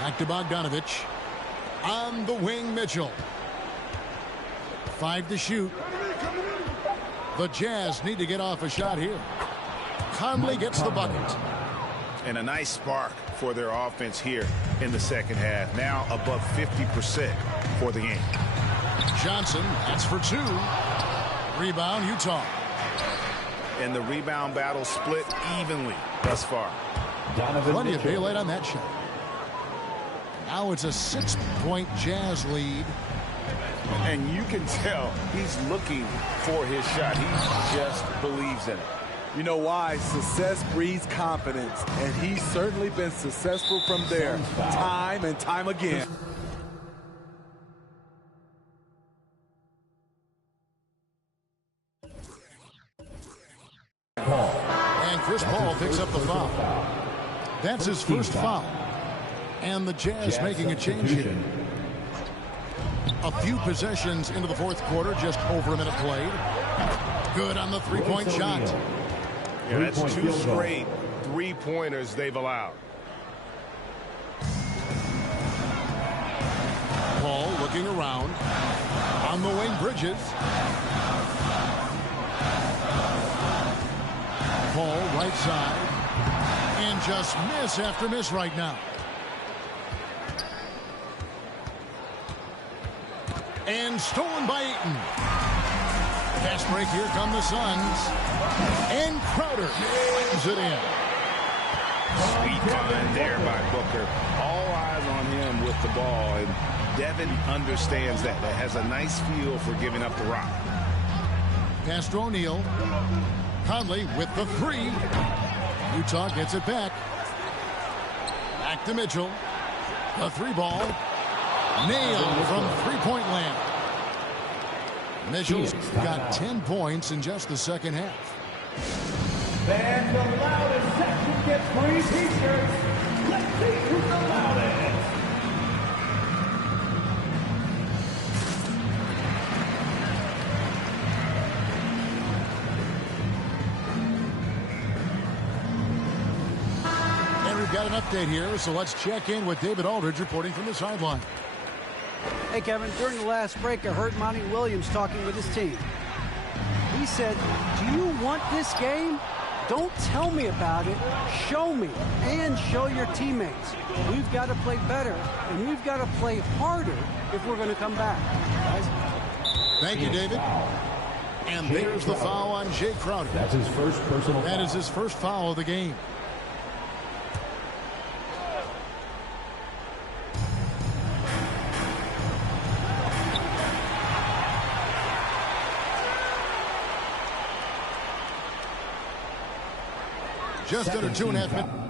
Back to Bogdanovich. On the wing, Mitchell. 5 to shoot. The Jazz need to get off a shot here. Conley gets the bucket. And a nice spark for their offense here in the second half. Now above 50% for the game. Johnson, that's for 2. Rebound, Utah. And the rebound battle split evenly thus far. Plenty of daylight on that shot. Now it's a 6-point Jazz lead. And you can tell he's looking for his shot. He just believes in it. You know why? Success breeds confidence, and he's certainly been successful from there time and time again. And Chris Paul picks up the foul. That's his first foul. And the Jazz making a change here. A few possessions into the fourth quarter, just over a minute played. Good on the 3-point shot. Yeah, that's 2 straight 3-pointers they've allowed. Paul looking around. On the wing, Bridges. Paul right side. And just miss after miss right now. And stolen by Ayton. Fast break, here come the Suns. And Crowder slams it in. Sweet find there by Booker. All eyes on him with the ball. And Devin understands that. That has a nice feel for giving up the rock. Pass to O'Neal. Conley with the 3. Utah gets it back. Back to Mitchell. The 3 ball. Nailed from 3-point land. Mitchell's got 10 points in just the second half. And the loudest section gets free t-shirts. Let's see who's the loudest. And we've got an update here, so let's check in with David Aldridge reporting from the sideline. Hey, Kevin, during the last break, I heard Monty Williams talking with his team. He said, do you want this game? Don't tell me about it. Show me and show your teammates. We've got to play better, and we've got to play harder if we're going to come back. Guys? Thank you, David. And there's the foul on Jay Crowder. That's his first personal foul. That is his first foul of the game. Just under 2.5 minutes.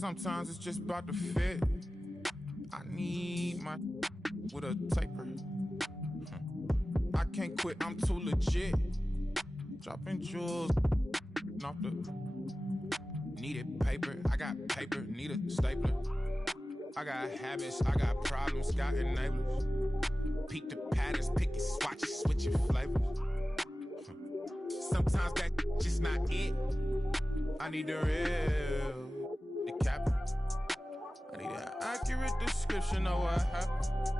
Sometimes it's just about to fit. I need my with a taper. I can't quit, I'm too legit. Dropping jewels off the needed paper. I got paper, need a stapler. I got habits, I got problems, got enablers. Peek the patterns, pick it, swatch it, switch your flavors. Sometimes that just not it. I need the real, the cap. I need an accurate description of what happened.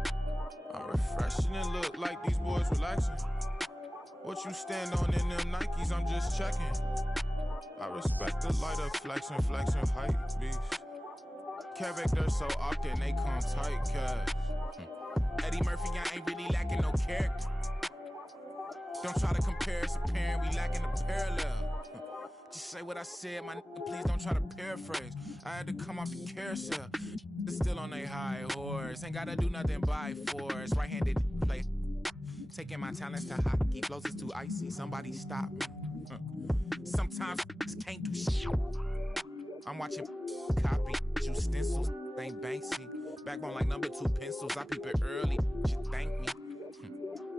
I'm refreshing and look like these boys relaxing. What you stand on in them Nikes, I'm just checking. I respect the light of flexing hype beast. Can't back there so often, they come tight, cuz. Eddie Murphy, I ain't really lacking no character. Don't try to compare, it's apparent we lacking a parallel. Just say what I said, my nigga, please don't try to paraphrase. I had to come off the carousel. Still on they high horse, ain't gotta do nothing by force. Right-handed play, taking my talents to hockey. Flows is too icy, somebody stop me. Sometimes can't do shit. I'm watching copy, you stencils, ain't Banksy. Backbone like number 2 pencils, I peep it early, you thank me.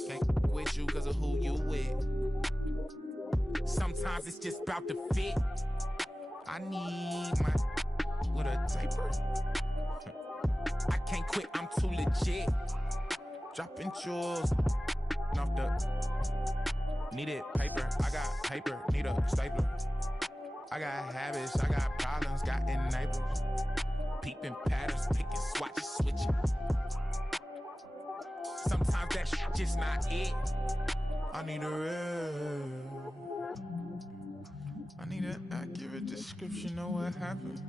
Can't with you cause of who you with. Sometimes it's just about to fit. I need my with a taper. I can't quit, I'm too legit. Dropping jewels off the needed paper. I got paper, need a stapler. I got habits, I got problems, got enablers. Peeping patterns, picking, swatch, switching. Sometimes that shit just not it. I need a real. I need an accurate description of what happened.